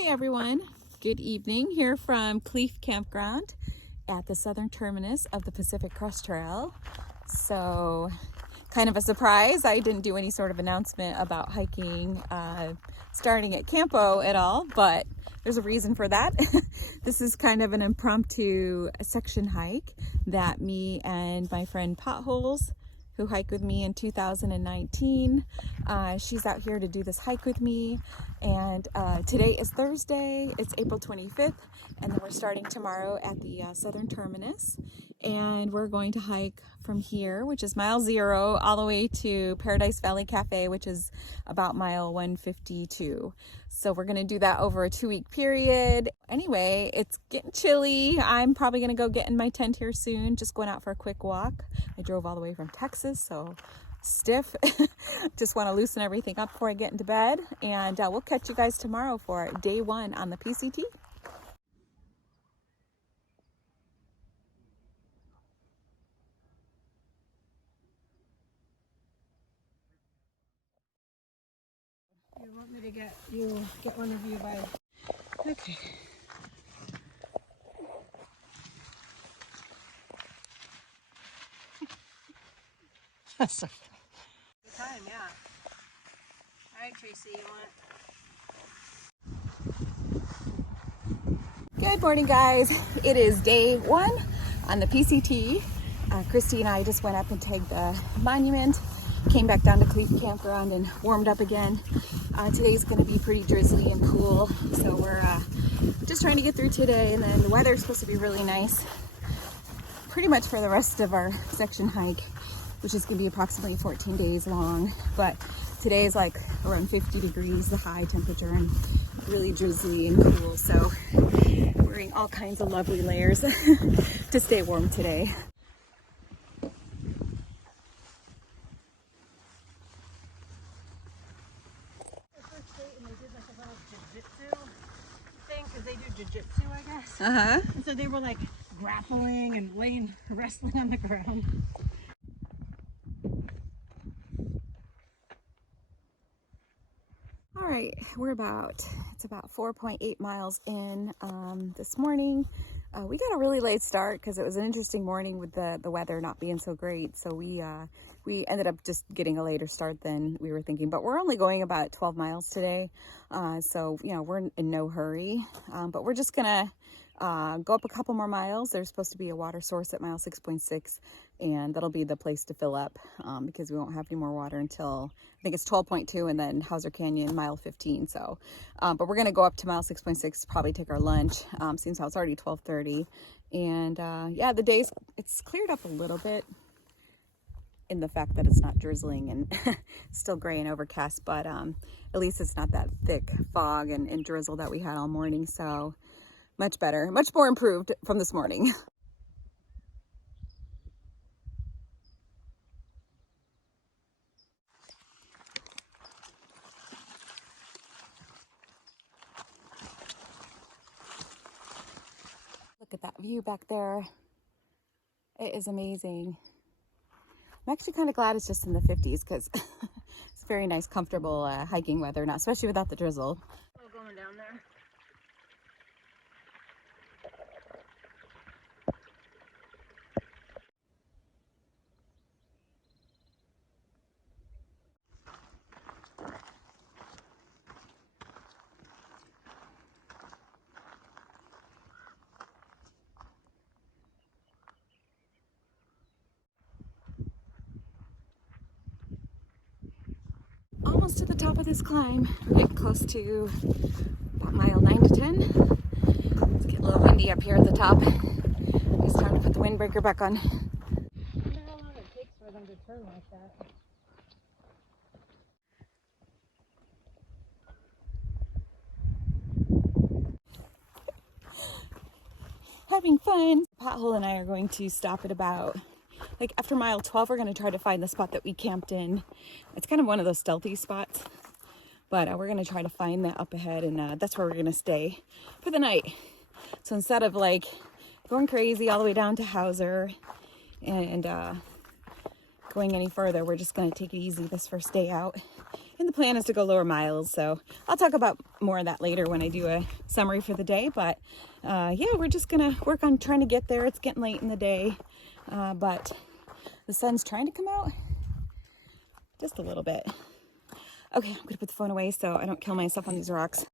Hey everyone, good evening here from Cleef Campground at the southern terminus of the Pacific Crest Trail. So kind of a surprise, I didn't do any sort of announcement about hiking starting at Campo at all, but there's a reason for that. This is kind of an impromptu section hike that me and my friend Potholes, who hiked with me in 2019. She's out here to do this hike with me, and today is Thursday, it's April 25th, and then we're starting tomorrow at the southern terminus, and we're going to hike from here, which is mile 0, all the way to Paradise Valley Cafe, which is about mile 152. So we're gonna do that over a 2-week period. Anyway, it's getting chilly. I'm probably gonna go get in my tent here soon, just going out for a quick walk. I drove all the way from Texas, so stiff. Just want to loosen everything up before I get into bed, and we'll catch you guys tomorrow for day 1 on the PCT. You want me to get one of you by... Okay. That's a good time, yeah. All right, Tracy, you want... Good morning, guys. It is day 1 on the PCT. Christy and I just went up and tagged the monument, came back down to Cleef Campground and warmed up again. Today's going to be pretty drizzly and cool, so we're just trying to get through today, and then the weather's supposed to be really nice pretty much for the rest of our section hike, which is going to be approximately 14 days long. But today is like around 50 degrees, the high temperature, and really drizzly and cool, so wearing all kinds of lovely layers to stay warm today. Because they do jiu-jitsu, I guess. And so they were like grappling and wrestling on the ground. All right, it's about 4.8 miles in this morning. We got a really late start because it was an interesting morning with the weather not being so great. So we ended up just getting a later start than we were thinking. But we're only going about 12 miles today. So, you know, we're in no hurry. But we're just gonna go up a couple more miles. There's supposed to be a water source at mile 6.6, and that'll be the place to fill up because we won't have any more water until I think it's 12.2, and then Hauser Canyon mile 15. So, but we're gonna go up to mile 6.6, probably take our lunch. Seems how it's already 12:30, and yeah, it's cleared up a little bit in the fact that it's not drizzling and still gray and overcast, but at least it's not that thick fog and drizzle that we had all morning. So much better, much more improved from this morning. Look at that view back there. It is amazing. I'm actually kind of glad it's just in the 50s because it's very nice, comfortable hiking weather, not especially without the drizzle. Going down there. Almost to the top of this climb. We're getting close to about mile 9 to 10. It's getting a little windy up here at the top. It's time to put the windbreaker back on. I wonder how long it takes for them to turn like that. Having fun. Pothole and I are going to stop at about, like after mile 12, we're going to try to find the spot that we camped in. It's kind of one of those stealthy spots, but we're going to try to find that up ahead, and that's where we're going to stay for the night. So instead of like going crazy all the way down to Hauser and going any further, we're just going to take it easy this first day out And the plan is to go lower miles, so I'll talk about more of that later when I do a summary for the day. But yeah, we're just gonna work on trying to get there. It's getting late in the day, but the sun's trying to come out just a little bit. Okay, I'm gonna put the phone away so I don't kill myself on these rocks.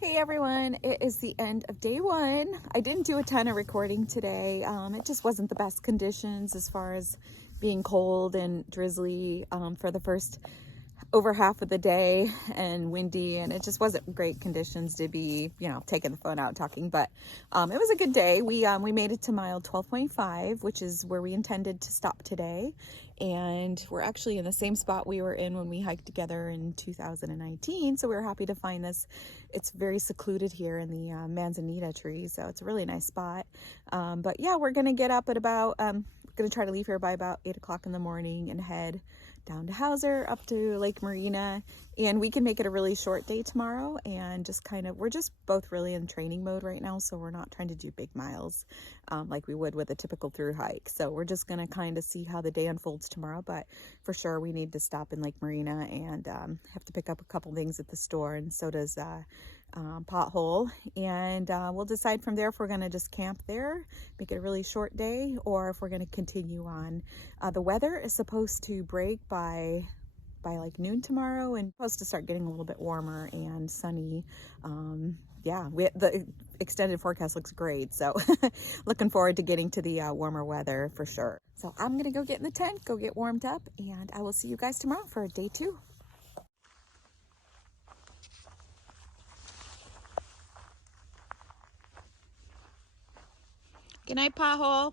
Hey everyone, it is the end of day one. I didn't do a ton of recording today. It just wasn't the best conditions as far as being cold and drizzly for the first over half of the day, and windy, and it just wasn't great conditions to be, you know, taking the phone out talking. But it was a good day. We made it to mile 12.5, which is where we intended to stop today, and we're actually in the same spot we were in when we hiked together in 2019, so we were happy to find this. It's very secluded here in the manzanita trees, so it's a really nice spot. But yeah, we're gonna get up at about gonna try to leave here by about 8 o'clock in the morning and head down to Hauser, up to Lake Marina, and we can make it a really short day tomorrow. And just kind of, we're just both really in training mode right now, so we're not trying to do big miles like we would with a typical through hike. So we're just gonna kind of see how the day unfolds tomorrow, but for sure we need to stop in Lake Marina and have to pick up a couple things at the store, and so does Pothole, and we'll decide from there if we're going to just camp there, make it a really short day, or if we're going to continue on. The weather is supposed to break by like noon tomorrow, and supposed to start getting a little bit warmer and sunny. Yeah, the extended forecast looks great, so looking forward to getting to the warmer weather for sure. So I'm gonna go get in the tent, go get warmed up, and I will see you guys tomorrow for day 2. Good night, Pothole.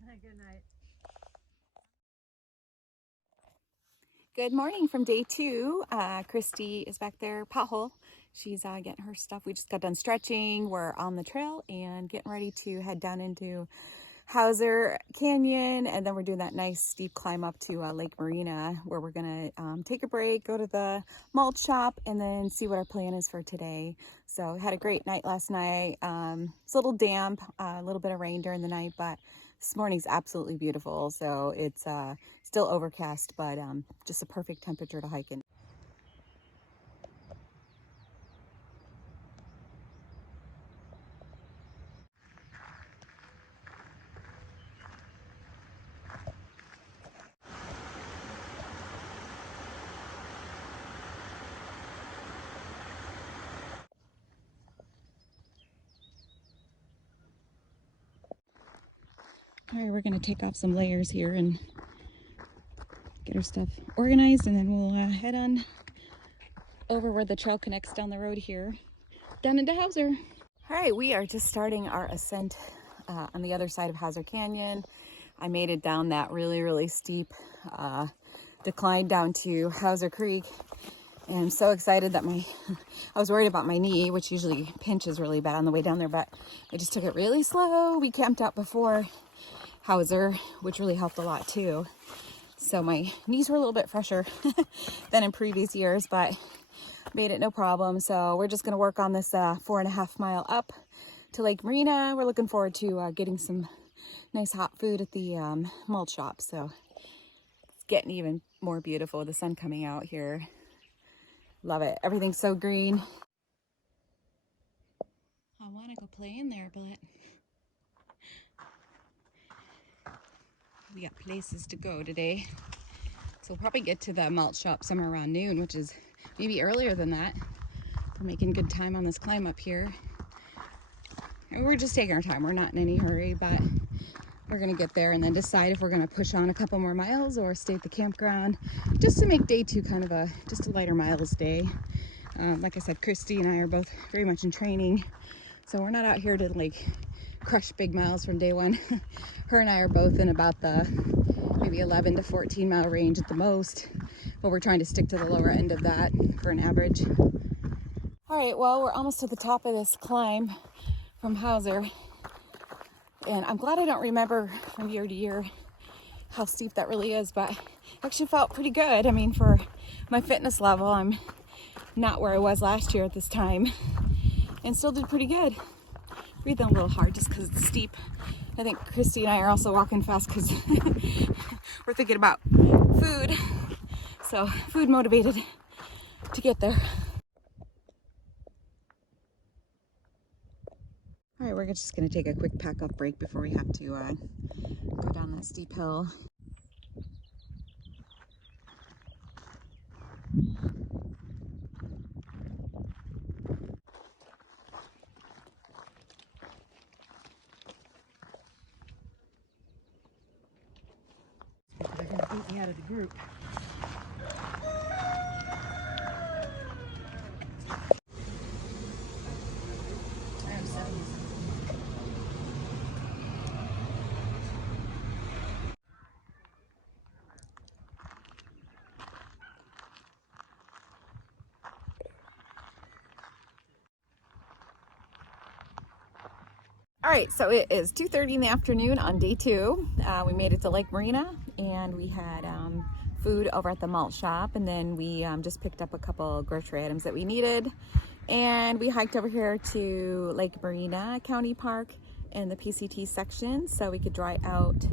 Good night. Good morning from day 2. Christy is back there, Pothole. She's getting her stuff. We just got done stretching. We're on the trail and getting ready to head down into Hauser Canyon, and then we're doing that nice steep climb up to Lake Marina, where we're gonna take a break, go to the malt shop, and then see what our plan is for today. So had a great night last night. It's a little damp, a little bit of rain during the night, but this morning's absolutely beautiful. So it's still overcast, but just a perfect temperature to hike in. All right, we're gonna take off some layers here and get our stuff organized, and then we'll head on over where the trail connects down the road here, down into Hauser. All right, we are just starting our ascent on the other side of Hauser Canyon. I made it down that really steep decline down to Hauser Creek, and I'm so excited that I was worried about my knee, which usually pinches really bad on the way down there, but I just took it really slow. We camped out before Hauser, which really helped a lot too. So my knees were a little bit fresher than in previous years, but made it no problem. So we're just gonna work on this 4.5 mile up to Lake Marina. We're looking forward to getting some nice hot food at the malt shop. So it's getting even more beautiful with the sun coming out here. Love it. Everything's so green. I want to go play in there, but we got places to go today. So we'll probably get to the malt shop somewhere around noon, which is maybe earlier than that. We're making good time on this climb up here. And we're just taking our time. We're not in any hurry, but we're gonna get there and then decide if we're gonna push on a couple more miles or stay at the campground, just to make day 2 kind of just a lighter miles day. Like I said, Christy and I are both very much in training, so we're not out here to like crush big miles from day 1. Her and I are both in about the maybe 11 to 14 mile range at the most, but we're trying to stick to the lower end of that for an average. All right, well, we're almost to the top of this climb from Hauser, and I'm glad I don't remember from year to year how steep that really is, but it actually felt pretty good. I mean, for my fitness level, I'm not where I was last year at this time, and still did pretty good. Breathing a little hard just because it's steep. I think Christy and I are also walking fast because we're thinking about food. So food motivated to get there. All right, we're just gonna take a quick pack up break before we have to go down that steep hill. They're gonna beat me out of the group. I have 70. All right, so it is 2:30 in the afternoon on day 2. We made it to Lake Marina, and we had food over at the malt shop, and then we just picked up a couple grocery items that we needed, and we hiked over here to Lake Marina County Park in the PCT section so we could dry out.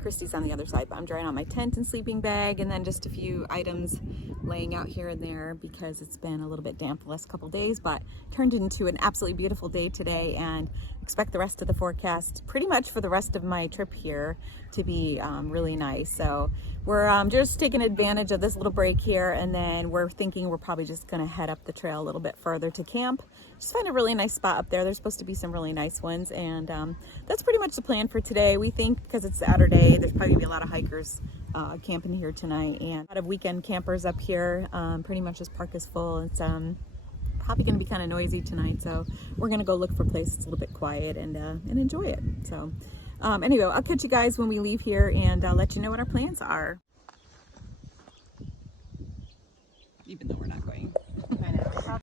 Christy's on the other side, but I'm drying out my tent and sleeping bag, and then just a few items laying out here and there because it's been a little bit damp the last couple days, but turned into an absolutely beautiful day today, and expect the rest of the forecast pretty much for the rest of my trip here to be really nice. So we're just taking advantage of this little break here, and then we're thinking we're probably just gonna head up the trail a little bit further to camp. Just find a really nice spot up there. There's supposed to be some really nice ones, and that's pretty much the plan for today. We think because it's Saturday, there's probably gonna be a lot of hikers camping here tonight, and a lot of weekend campers up here. Pretty much this park is full. It's probably going to be kind of noisy tonight, so we're going to go look for a place that's a little bit quiet and enjoy it. So anyway, I'll catch you guys when we leave here, and I'll let you know what our plans are. Even though we're not going. I know.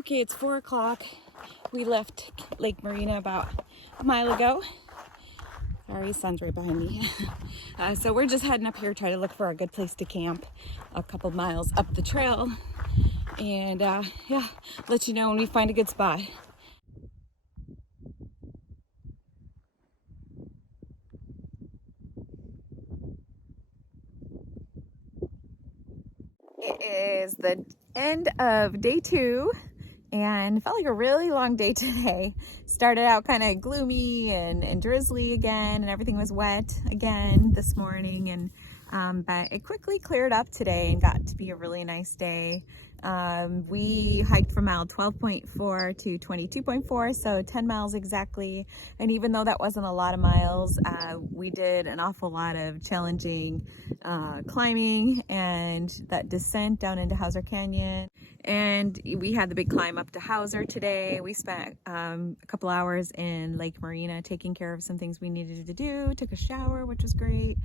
Okay, it's 4 o'clock. We left Lake Marina about a mile ago. Sorry, sun's right behind me. So we're just heading up here, try to look for a good place to camp a couple miles up the trail. And yeah, let you know when we find a good spot. It is the end of day 2. And felt like a really long day today. Started out kind of gloomy and drizzly again, and everything was wet again this morning, and but it quickly cleared up today and got to be a really nice day. We hiked from mile 12.4 to 22.4, so 10 miles exactly. And even though that wasn't a lot of miles, we did an awful lot of challenging climbing and that descent down into Hauser Canyon. And we had the big climb up to Hauser today. We spent a couple hours in Lake Marina taking care of some things we needed to do, took a shower, which was great.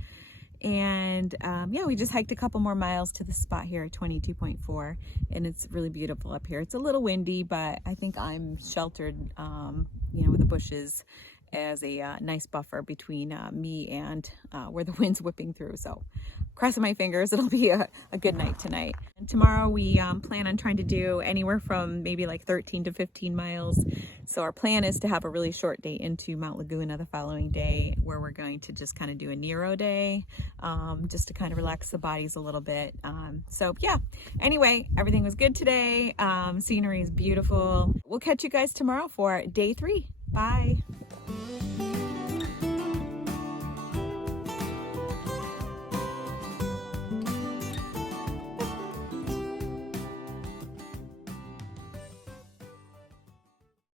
And yeah, we just hiked a couple more miles to the spot here at 22.4, and it's really beautiful up here. It's a little windy, but I think I'm sheltered, you know, with the bushes as a nice buffer between me and where the wind's whipping through. So crossing my fingers, it'll be a good night tonight. And tomorrow we plan on trying to do anywhere from maybe like 13 to 15 miles. So our plan is to have a really short day into Mount Laguna the following day, where we're going to just kind of do a Nero day, just to kind of relax the bodies a little bit. So yeah, anyway, everything was good today. Scenery is beautiful. We'll catch you guys tomorrow for day 3. Bye.